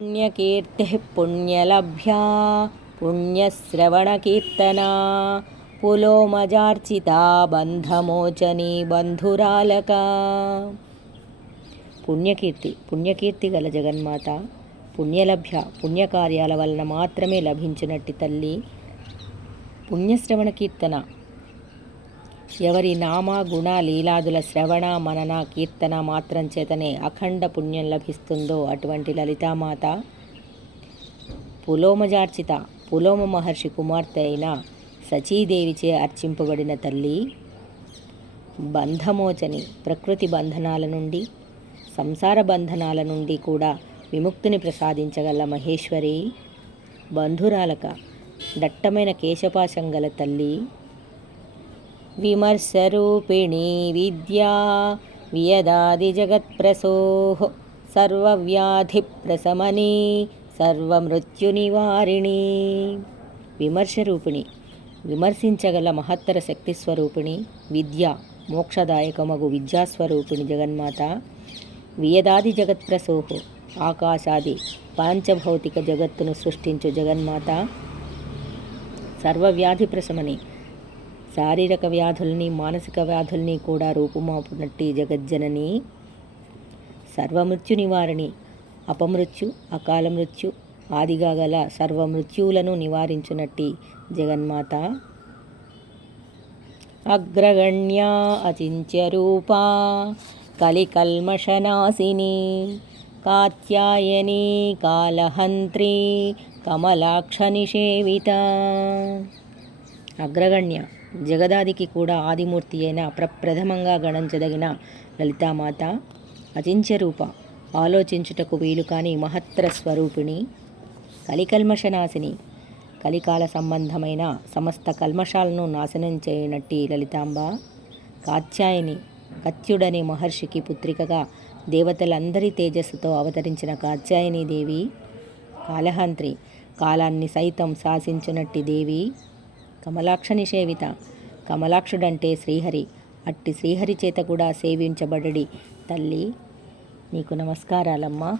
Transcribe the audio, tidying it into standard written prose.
పుణ్యకీర్తి పుణ్యలభ్యా పుణ్యశ్రవణకీర్తనా పులోమజార్చితా బంధమోచనీ బంధురాలక. పుణ్యకీర్తి గల జగన్మాత, పుణ్యలభ్య పుణ్యకార్యాల వలన మాత్రమే లభించినట్టి తల్లి. పుణ్యశ్రవణ కీర్తన, ఎవరి నామ గుణ లీలాదుల శ్రవణ మనన కీర్తన మాత్రం చేతనే అఖండ పుణ్యం లభిస్తుందో అటువంటి లలితామాత పులోమజార్చిత, పులోమ మహర్షి కుమార్తె అయిన సచీదేవిచే అర్చింపబడిన తల్లి. బంధమోచని, ప్రకృతి బంధనాల నుండి సంసార బంధనాల నుండి కూడా విముక్తిని ప్రసాదించగల మహేశ్వరి. బంధురాలక, దట్టమైన కేశపాశం గల తల్లి. విమర్శరూపిణీ విద్యా వియదాది జగత్ప్రసోః సర్వవ్యాధి ప్రశమనీ సర్వమృత్యునివారిణి. విమర్శరూపిణి, విమర్శించగల మహత్తర శక్తిస్వరూపిణి. విద్య, మోక్షదాయకమగు విద్యాస్వరూపిణి జగన్మాత. వియదాది జగత్ప్రసోః, ఆకాశాది పాంచభౌతిక జగత్తును సృష్టించు జగన్మాత. సర్వవ్యాధి ప్రశమని, శారీరక వ్యాధుల్ని మానసిక వ్యాధుల్ని కూడా రూపుమాపునట్టి జగజ్జనని. సర్వమృత్యు నివారిణి, అపమృత్యు అకాల మృత్యు ఆదిగా గల సర్వమృత్యువులను నివారించునట్టి జగన్మాత. అగ్రగణ్యా అచింత్యరూపా కలికల్మషనాశిని కాత్యాయని కాలహంత్రి కమలాక్ష నిషేవిత. అగ్రగణ్య, జగదాదికి కూడా ఆదిమూర్తి అయిన ప్రప్రథమంగా గణించదగిన లలితామాత. అచింత్యరూప, ఆలోచించుటకు వీలు కాని మహత్తర స్వరూపిణి. కలికల్మషనాశిని, కలికాల సంబంధమైన సమస్త కల్మషాలను నాశనం చేయనట్టి లలితాంబ. కాత్యాయని, కత్యుడనే మహర్షికి పుత్రికగా దేవతలందరి తేజస్సుతో అవతరించిన కాత్యాయని దేవి. కాలహంత్రి, కాలాన్ని సైతం శాసించునట్టి దేవి. కమలాక్ష నిషేవిత, కమలాక్షుడంటే శ్రీహరి, అట్టి శ్రీహరి చేత కూడా సేవించబడడి తల్లి. నీకు నమస్కారాలమ్మా.